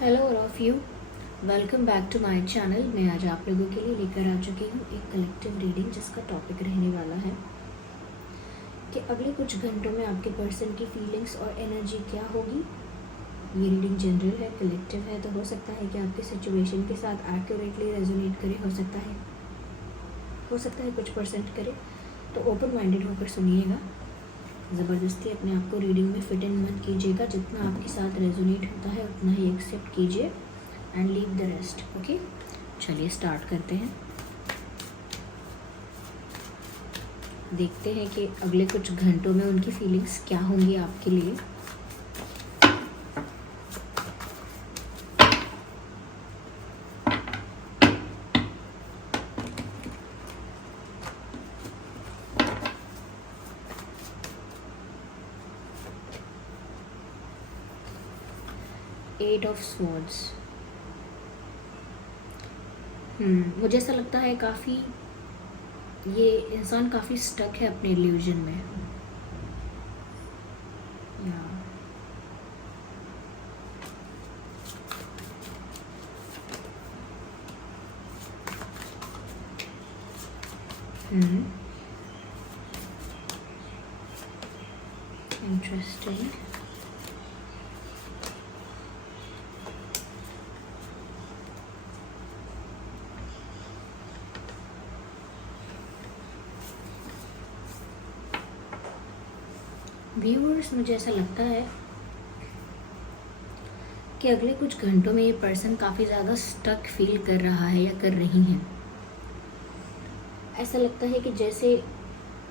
Hello all of you, welcome back to my channel. मैं आज आप लोगों के लिए लेकर आ चुकी हूँ एक कलेक्टिव रीडिंग जिसका टॉपिक रहने वाला है कि अगले कुछ घंटों में आपके पर्सन की फीलिंग्स और एनर्जी क्या होगी। ये रीडिंग जनरल है, कलेक्टिव है, तो हो सकता है कि आपके सिचुएशन के साथ एक्यूरेटली रेजोनेट करे, हो सकता है कुछ परसेंट करे। तो ओपन माइंडेड होकर सुनिएगा, ज़बरदस्ती अपने आप को रीडिंग में फिट इन मत कीजिएगा। जितना आपके साथ रेजोनेट होता है उतना ही एक्सेप्ट कीजिए and leave the rest. Okay, चलिए स्टार्ट करते हैं। देखते हैं कि अगले कुछ घंटों में उनकी फीलिंग्स क्या होंगी आपके लिए। Eight of swords. मुझे ऐसा लगता है काफ़ी ये इंसान काफ़ी स्टक है अपने इल्यूजन में। या इंटरेस्टिंग। व्यूअर्स, मुझे ऐसा लगता है कि अगले कुछ घंटों में ये पर्सन काफ़ी ज़्यादा स्टक फील कर रहा है या कर रही हैं। ऐसा लगता है कि जैसे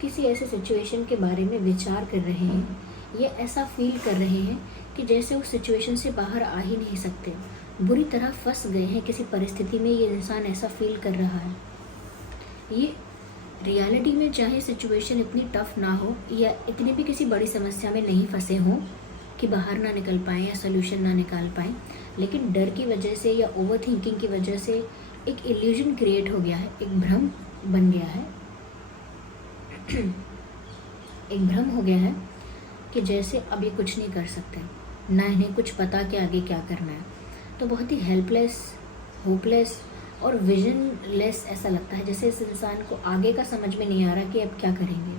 किसी ऐसे सिचुएशन के बारे में विचार कर रहे हैं या ऐसा फील कर रहे हैं कि जैसे उस सिचुएशन से बाहर आ ही नहीं सकते, बुरी तरह फंस गए हैं किसी परिस्थिति में। ये इंसान ऐसा फील कर रहा है। ये रियलिटी में चाहे सिचुएशन इतनी टफ ना हो या इतनी भी किसी बड़ी समस्या में नहीं फंसे हों कि बाहर ना निकल पाएँ या सोल्यूशन ना निकाल पाएँ, लेकिन डर की वजह से या ओवर थिंकिंग की वजह से एक इल्यूजन क्रिएट हो गया है, एक भ्रम बन गया है एक भ्रम हो गया है कि जैसे अब ये कुछ नहीं कर सकते, ना इन्हें कुछ पता कि आगे क्या करना है। तो बहुत ही हेल्पलेस, होपलेस और विजनलेस ऐसा लगता है, जैसे इस इंसान को आगे का समझ में नहीं आ रहा कि अब क्या करेंगे।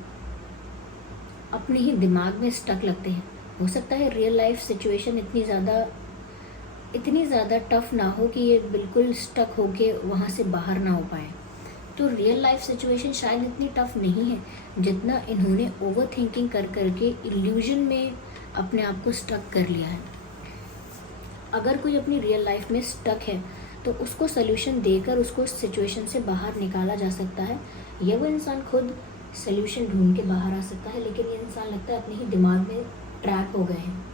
अपने ही दिमाग में स्टक लगते हैं। हो सकता है रियल लाइफ सिचुएशन इतनी ज़्यादा टफ ना हो कि ये बिल्कुल स्टक होके वहाँ से बाहर ना हो पाए। तो रियल लाइफ सिचुएशन शायद इतनी टफ नहीं है जितना इन्होंने ओवर थिंकिंग कर करके इल्यूजन में अपने आप को स्टक कर लिया है। अगर कोई अपनी रियल लाइफ में स्टक है तो उसको सोल्यूशन देकर उसको सिचुएशन से बाहर निकाला जा सकता है, या वो इंसान खुद सोल्यूशन ढूंढ के बाहर आ सकता है। लेकिन ये इंसान लगता है अपने ही दिमाग में ट्रैप हो गए हैं,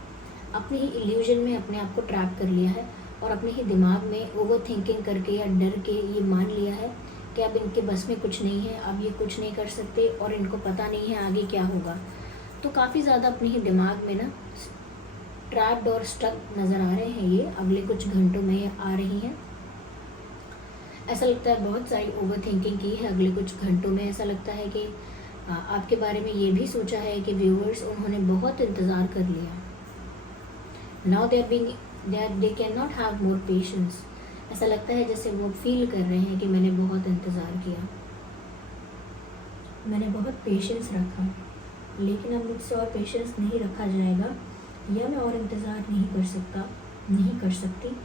अपने ही इल्यूजन में अपने आप को ट्रैप कर लिया है और अपने ही दिमाग में ओवर थिंकिंग करके या डर के ये मान लिया है कि अब इनके बस में कुछ नहीं है, अब ये कुछ नहीं कर सकते और इनको पता नहीं है आगे क्या होगा। तो काफ़ी ज़्यादा अपने ही दिमाग में ना ट्रैप्ड और स्टक नज़र आ रहे हैं। ये अगले कुछ घंटों में आ रही हैं। ऐसा लगता है बहुत सारी ओवर थिंकिंग की है अगले कुछ घंटों में। ऐसा लगता है कि आपके बारे में ये भी सोचा है कि व्यूअर्स उन्होंने बहुत इंतज़ार कर लिया। Now they can not have more patience. ऐसा लगता है जैसे वो फील कर रहे हैं कि मैंने बहुत इंतज़ार किया, मैंने बहुत पेशेंस रखा, लेकिन अब मुझसे और पेशेंस नहीं रखा जाएगा, या मैं और इंतज़ार नहीं कर सकती।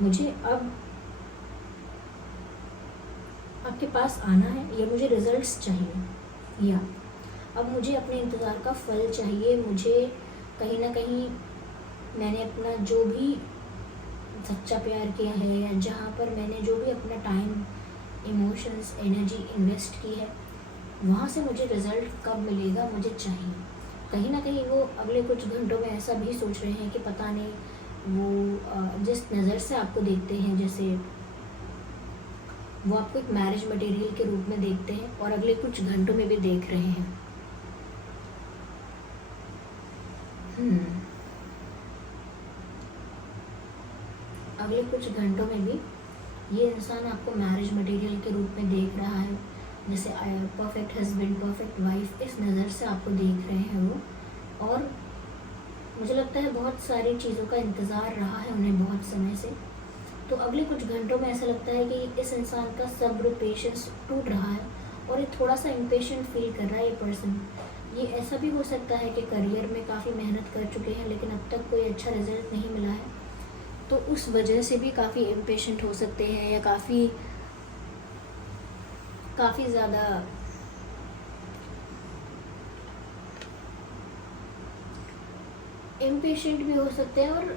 मुझे अब आपके पास आना है, या मुझे रिजल्ट्स चाहिए, या अब मुझे अपने इंतज़ार का फल चाहिए। मुझे कहीं ना कहीं मैंने अपना जो भी सच्चा प्यार किया है या जहाँ पर मैंने जो भी अपना टाइम, इमोशंस, एनर्जी इन्वेस्ट की है, वहाँ से मुझे रिज़ल्ट कब मिलेगा, मुझे चाहिए। कहीं ना कहीं वो अगले कुछ घंटों में ऐसा भी सोच रहे हैं कि पता नहीं वो जिस नज़र से आपको देखते हैं, जैसे वो आपको एक मैरिज मटेरियल के रूप में देखते हैं और अगले कुछ घंटों में भी देख रहे हैं। अगले कुछ घंटों में भी ये इंसान आपको मैरिज मटेरियल के रूप में देख रहा है, जैसे परफेक्ट हस्बैंड, परफेक्ट वाइफ, इस नज़र से आपको देख रहे हैं वो। और मुझे लगता है बहुत सारी चीज़ों का इंतज़ार रहा है उन्हें बहुत समय से। तो अगले कुछ घंटों में ऐसा लगता है कि इस इंसान का सब्र पेशेंस टूट रहा है और ये थोड़ा सा इम्पेशेंट फील कर रहा है ये पर्सन। ये ऐसा भी हो सकता है कि करियर में काफ़ी मेहनत कर चुके हैं लेकिन अब तक कोई अच्छा रिजल्ट नहीं मिला है, तो उस वजह से भी काफ़ी इम्पेशेंट हो सकते हैं या काफ़ी ज़्यादा इम्पेशेंट भी हो सकते हैं और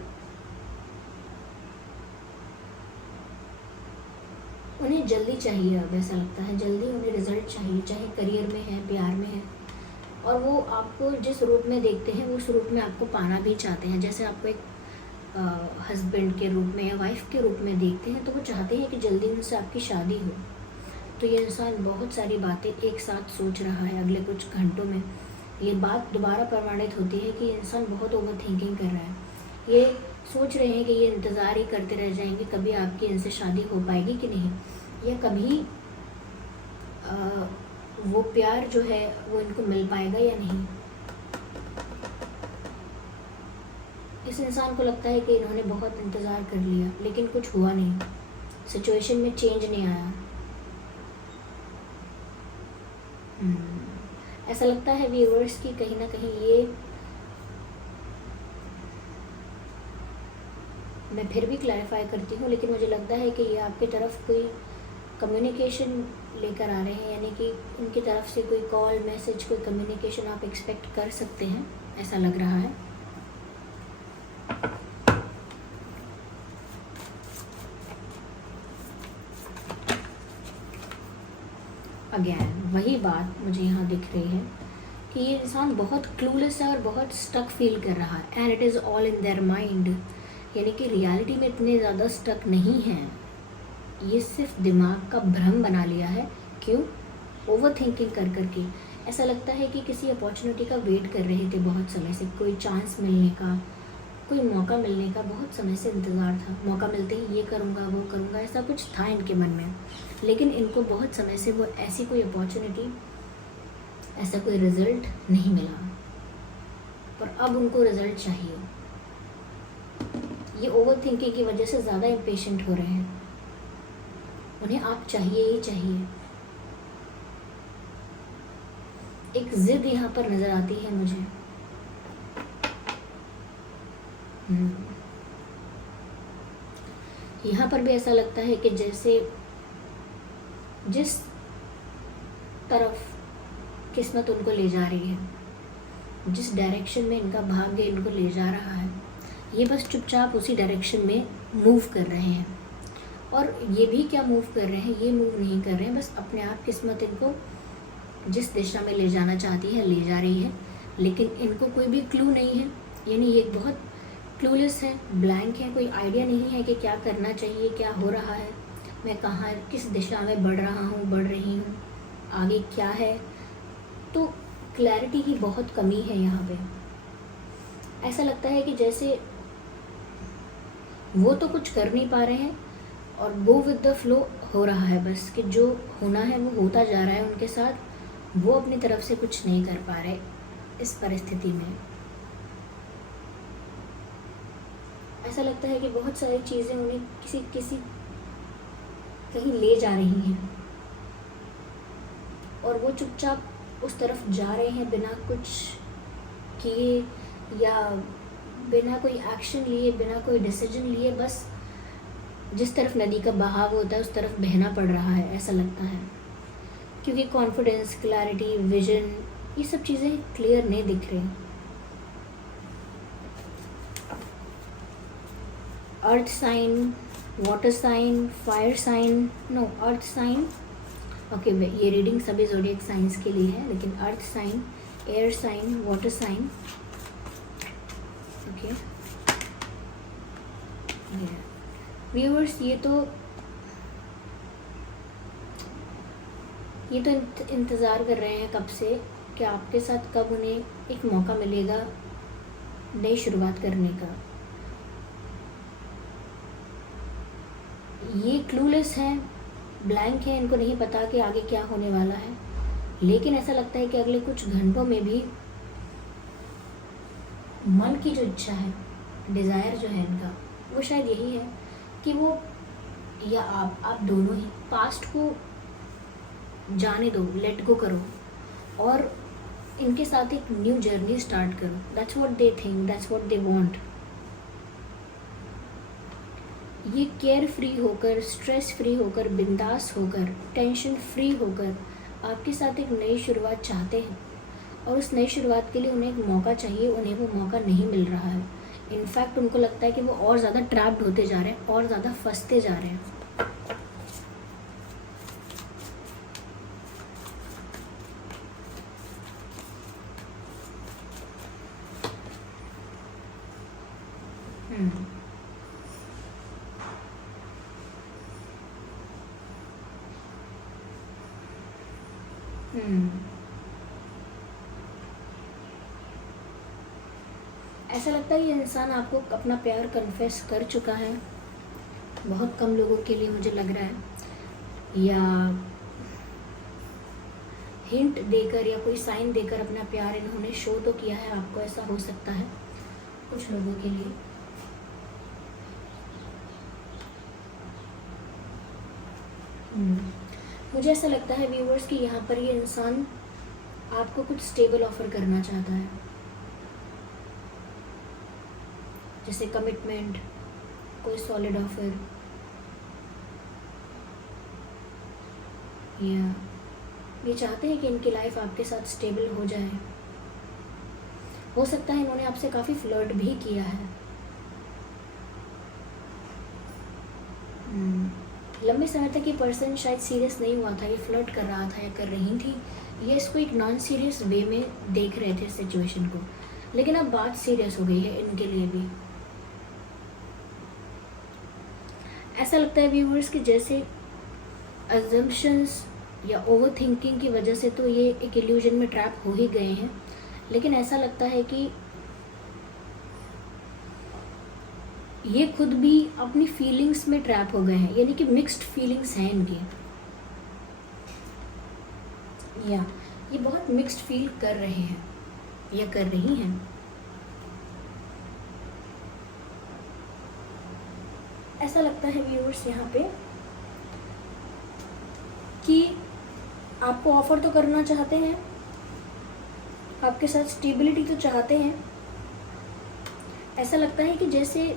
उन्हें जल्दी चाहिए। अब ऐसा लगता है जल्दी उन्हें रिजल्ट चाहिए, चाहे करियर में है, प्यार में है, और वो आपको जिस रूप में देखते हैं वो उस रूप में आपको पाना भी चाहते हैं। जैसे आपको एक हस्बैंड के रूप में या वाइफ के रूप में देखते हैं तो वो चाहते हैं कि जल्दी उनसे आपकी शादी हो। तो ये इंसान बहुत सारी बातें एक साथ सोच रहा है अगले कुछ घंटों में। ये बात दोबारा प्रमाणित होती है कि इंसान बहुत ओवर थिंकिंग कर रहा है। ये सोच रहे हैं कि ये इंतज़ार ही करते रह जाएंगे कभी आपकी इनसे शादी हो पाएगी कि नहीं, या कभी वो प्यार जो है वो इनको मिल पाएगा या नहीं। इस इंसान को लगता है कि इन्होंने बहुत इंतज़ार कर लिया लेकिन कुछ हुआ नहीं, सिचुएशन में चेंज नहीं आया। ऐसा लगता है व्यूअर्स की कहीं ना कहीं ये, मैं फिर भी क्लैरिफाई करती हूँ, लेकिन मुझे लगता है कि ये आपकी तरफ कोई कम्युनिकेशन लेकर आ रहे हैं, यानी कि उनकी तरफ से कोई कॉल मैसेज कोई कम्युनिकेशन आप एक्सपेक्ट कर सकते हैं, ऐसा लग रहा है। अगेन वही बात मुझे यहाँ दिख रही है कि ये इंसान बहुत क्लूलेस है और बहुत स्टक फील कर रहा है, and it is all in their mind. यानी कि रियलिटी में इतने ज़्यादा स्टक नहीं हैं, ये सिर्फ दिमाग का भ्रम बना लिया है। क्यों? ओवर थिंकिंग कर करके। ऐसा लगता है कि किसी अपॉर्चुनिटी का वेट कर रहे थे बहुत समय से, कोई चांस मिलने का, कोई मौका मिलने का बहुत समय से इंतज़ार था। मौका मिलते ही ये करूँगा वो करूँगा ऐसा कुछ था इनके मन में, लेकिन इनको बहुत समय से वो ऐसी कोई अपॉर्चुनिटी, ऐसा कोई रिज़ल्ट नहीं मिला और अब उनको रिज़ल्ट चाहिए। ये ओवर थिंकिंग की वजह से ज़्यादा इम्पेशेंट हो रहे हैं, उन्हें आप चाहिए ही चाहिए। एक जिद यहाँ पर नज़र आती है मुझे। यहाँ पर भी ऐसा लगता है कि जैसे जिस तरफ किस्मत उनको ले जा रही है, जिस डायरेक्शन में इनका भाग्य इनको ले जा रहा है, ये बस चुपचाप उसी डायरेक्शन में मूव कर रहे हैं। और ये भी क्या मूव कर रहे हैं, ये मूव नहीं कर रहे हैं, बस अपने आप किस्मत इनको जिस दिशा में ले जाना चाहती है ले जा रही है, लेकिन इनको कोई भी क्लू नहीं है। यानी ये बहुत क्लूलेस है, ब्लैंक है, कोई आइडिया नहीं है कि क्या करना चाहिए, क्या हो रहा है, मैं कहाँ किस दिशा में बढ़ रहा हूँ, बढ़ रही हूँ, आगे क्या है। तो क्लैरिटी की बहुत कमी है यहाँ पे। ऐसा लगता है कि जैसे वो तो कुछ कर नहीं पा रहे हैं और गो विद द फ्लो हो रहा है, बस कि जो होना है वो होता जा रहा है उनके साथ, वो अपनी तरफ से कुछ नहीं कर पा रहे इस परिस्थिति में। ऐसा लगता है कि बहुत सारी चीज़ें उन्हें किसी कहीं ले जा रही हैं और वो चुपचाप उस तरफ जा रहे हैं बिना कुछ किए या बिना कोई एक्शन लिए, बिना कोई डिसीजन लिए, बस जिस तरफ नदी का बहाव होता है उस तरफ बहना पड़ रहा है, ऐसा लगता है। क्योंकि कॉन्फिडेंस, क्लैरिटी, विजन, ये सब चीज़ें क्लियर नहीं दिख रही। Earth sign, water sign, fire sign, no earth sign, okay ये रीडिंग सभी ज़ोडिएक साइंस के लिए है, लेकिन earth sign, air sign, water sign, okay viewers, ये तो इंतज़ार कर रहे हैं कब से कि आपके साथ कब उन्हें एक मौका मिलेगा नई शुरुआत करने का। ये क्लूलेस हैं, ब्लैंक है, इनको नहीं पता कि आगे क्या होने वाला है, लेकिन ऐसा लगता है कि अगले कुछ घंटों में भी मन की जो इच्छा है, डिज़ायर जो है इनका, वो शायद यही है कि वो या आप दोनों ही पास्ट को जाने दो, लेट गो करो और इनके साथ एक न्यू जर्नी स्टार्ट करो। That's what they think, that's what they want. ये केयर फ्री होकर, स्ट्रेस फ्री होकर, बिंदास होकर, टेंशन फ्री होकर आपके साथ एक नई शुरुआत चाहते हैं और उस नई शुरुआत के लिए उन्हें एक मौका चाहिए। उन्हें वो मौका नहीं मिल रहा है। इनफैक्ट उनको लगता है कि वो और ज़्यादा ट्रैप्ड होते जा रहे हैं, और ज़्यादा फंसते जा रहे हैं। ऐसा लगता है ये इंसान आपको अपना प्यार कन्फेस कर चुका है। बहुत कम लोगों के लिए मुझे लग रहा है, या हिंट देकर या कोई साइन देकर अपना प्यार इन्होंने शो तो किया है आपको। ऐसा हो सकता है कुछ लोगों के लिए। मुझे ऐसा लगता है व्यूवर्स कि यहाँ पर ये इंसान आपको कुछ स्टेबल ऑफर करना चाहता है, जैसे कमिटमेंट, कोई सॉलिड ऑफर, या ये चाहते हैं कि इनकी लाइफ आपके साथ स्टेबल हो जाए। हो सकता है इन्होंने आपसे काफ़ी फ्लर्ट भी किया है। लंबे समय तक ये पर्सन शायद सीरियस नहीं हुआ था, ये फ्लर्ट कर रहा था या कर रही थी, ये इसको एक नॉन सीरियस वे में देख रहे थे सिचुएशन को, लेकिन अब बात सीरियस हो गई है इनके लिए भी। ऐसा लगता है व्यूवर्स कि जैसे अजम्पशंस या ओवर थिंकिंग की वजह से तो ये एक इल्यूजन में ट्रैप हो ही गए हैं, लेकिन ऐसा लगता है कि ये खुद भी अपनी फीलिंग्स में ट्रैप हो गए हैं, यानी कि मिक्स्ड फीलिंग्स हैं इनकी, या ये बहुत मिक्स्ड फील कर रहे हैं या कर रही हैं। ऐसा लगता है व्यूअर्स यहाँ पे कि आपको ऑफर तो करना चाहते हैं, आपके साथ स्टेबिलिटी तो चाहते हैं। ऐसा लगता है कि जैसे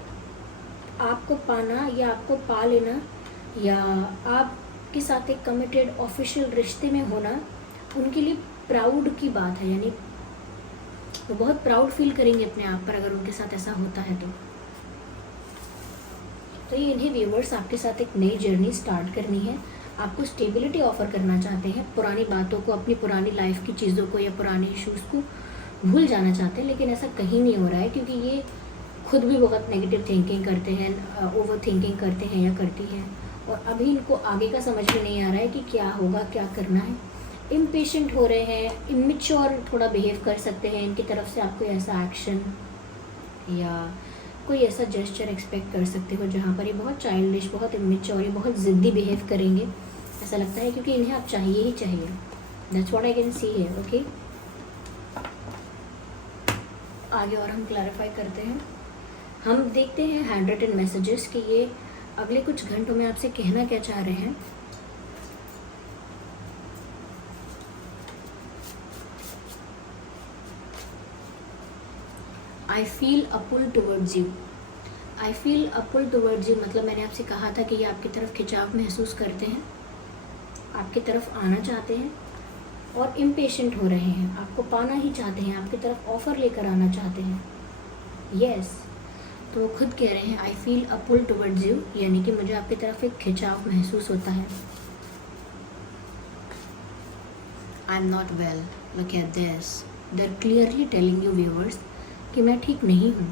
आपको पाना या आपको पा लेना या आपके साथ एक कमिटेड ऑफिशियल रिश्ते में होना उनके लिए प्राउड की बात है, यानी वो बहुत प्राउड फील करेंगे अपने आप पर अगर उनके साथ ऐसा होता है तो ये इन्हें व्यूवर्स आपके साथ एक नई जर्नी स्टार्ट करनी है। आपको स्टेबिलिटी ऑफर करना चाहते हैं, पुरानी बातों को, अपनी पुरानी लाइफ की चीज़ों को या पुराने इश्यूज़ को भूल जाना चाहते हैं, लेकिन ऐसा कहीं नहीं हो रहा है क्योंकि ये खुद भी बहुत नेगेटिव थिंकिंग करते हैं, ओवर थिंकिंग करते हैं या करती हैं, और अभी इनको आगे का समझ में नहीं आ रहा है कि क्या होगा, क्या करना है। इम्पेशेंट हो रहे हैं, इमेच्योर थोड़ा बिहेव कर सकते हैं, इनकी तरफ से आप कोई ऐसा एक्शन या कोई ऐसा जेस्चर एक्सपेक्ट कर सकते हो जहाँ पर ये बहुत चाइल्डिश, बहुत इमेच्योर, ये बहुत ज़िद्दी बिहेव करेंगे, ऐसा लगता है, क्योंकि इन्हें आप चाहिए ही चाहिए। That's what I can see है। ओके, आगे और हम क्लैरिफाई करते हैं। हम देखते हैं हैंड रिटन मैसेजेस कि ये अगले कुछ घंटों में आपसे कहना क्या चाह रहे हैं। I feel a pull towards you. I feel a pull towards you मतलब मैंने आपसे कहा था कि ये आपकी तरफ खिंचाव महसूस करते हैं, आपकी तरफ आना चाहते हैं और इम्पेशेंट हो रहे हैं, आपको पाना ही चाहते हैं, आपकी तरफ ऑफ़र लेकर आना चाहते हैं। यस, तो वो खुद कह रहे हैं I feel a pull towards you, यानी कि मुझे आपकी तरफ एक खिंचाव महसूस होता है। I am not well, look at this. They are clearly telling you viewers कि मैं ठीक नहीं हूँ।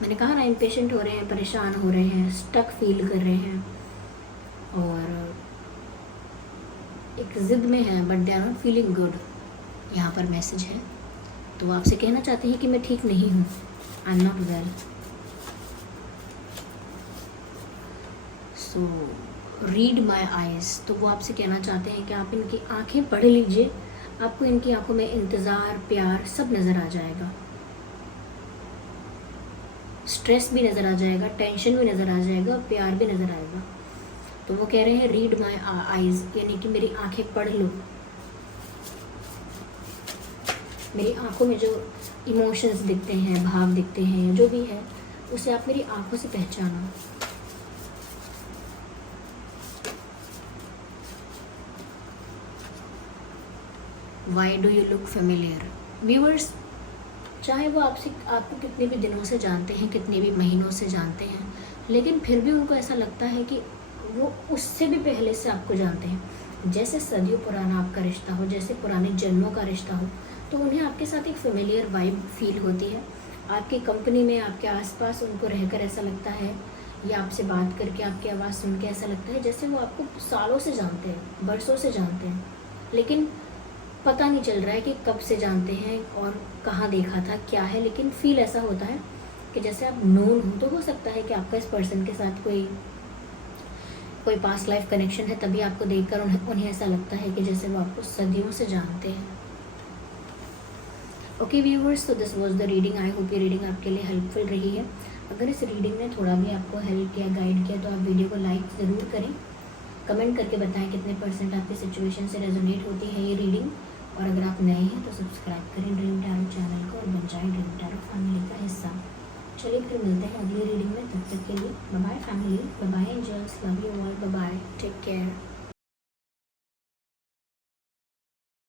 मैंने कहा ना, इम्पेशेंट हो रहे हैं, परेशान हो रहे हैं, स्टक फील कर रहे हैं और एक ज़िद में है, but they are not feeling good. यहाँ पर मैसेज है, तो वो आपसे कहना चाहते हैं कि मैं ठीक नहीं हूँ, आई am not well. So read my eyes, तो वो आपसे कहना चाहते हैं कि आप इनकी आंखें पढ़ लीजिए, आपको इनकी आंखों में इंतज़ार, प्यार सब नज़र आ जाएगा। स्ट्रेस भी नज़र आ जाएगा, टेंशन भी नज़र आ जाएगा, प्यार भी नज़र आएगा। तो वो कह रहे हैं रीड माई आइज़, यानी कि मेरी आंखें पढ़ लो, मेरी आंखों में जो इमोशंस दिखते हैं, भाव दिखते हैं, जो भी है उसे आप मेरी आंखों से पहचानो। Why do you look familiar. Viewers, चाहे वो आपको कितने भी दिनों से जानते हैं, कितने भी महीनों से जानते हैं, लेकिन फिर भी उनको ऐसा लगता है कि वो उससे भी पहले से आपको जानते हैं। जैसे सदियों पुराना आपका रिश्ता हो, जैसे पुराने जन्मों का रिश्ता हो, तो उन्हें आपके साथ एक फेमिलियर वाइब फील होती है। आपकी कंपनी में, आपके आसपास उनको रहकर ऐसा लगता है, या आपसे बात करके, आपकी आवाज़ सुन के ऐसा लगता है जैसे वो आपको सालों से जानते हैं, बरसों से जानते हैं, लेकिन पता नहीं चल रहा है कि कब से जानते हैं और कहाँ देखा था, क्या है, लेकिन फील ऐसा होता है कि जैसे आप नोन हो। तो हो सकता है कि आपका इस पर्सन के साथ कोई पास्ट लाइफ कनेक्शन है, तभी आपको देखकर उन्हें ऐसा लगता है कि जैसे वो आपको सदियों से जानते हैं। ओके व्यूअर्स, तो this was the reading. I hope ये रीडिंग आपके लिए हेल्पफुल रही है। अगर इस रीडिंग ने थोड़ा भी आपको हेल्प किया, गाइड किया, तो आप वीडियो को लाइक ज़रूर करें। कमेंट करके बताएं कितने % आपकी सिचुएशन से रेजोनेट होती है ये रीडिंग। और अगर आप नए हैं तो सब्सक्राइब करें ड्रीम टैरो चैनल को और बन जाएं ड्रीम टैरो फैमिली का हिस्सा। चलिए फिर मिलते हैं अगली रीडिंग में, तब तक के लिए bye bye family, bye bye angels, love you all, bye bye, take care.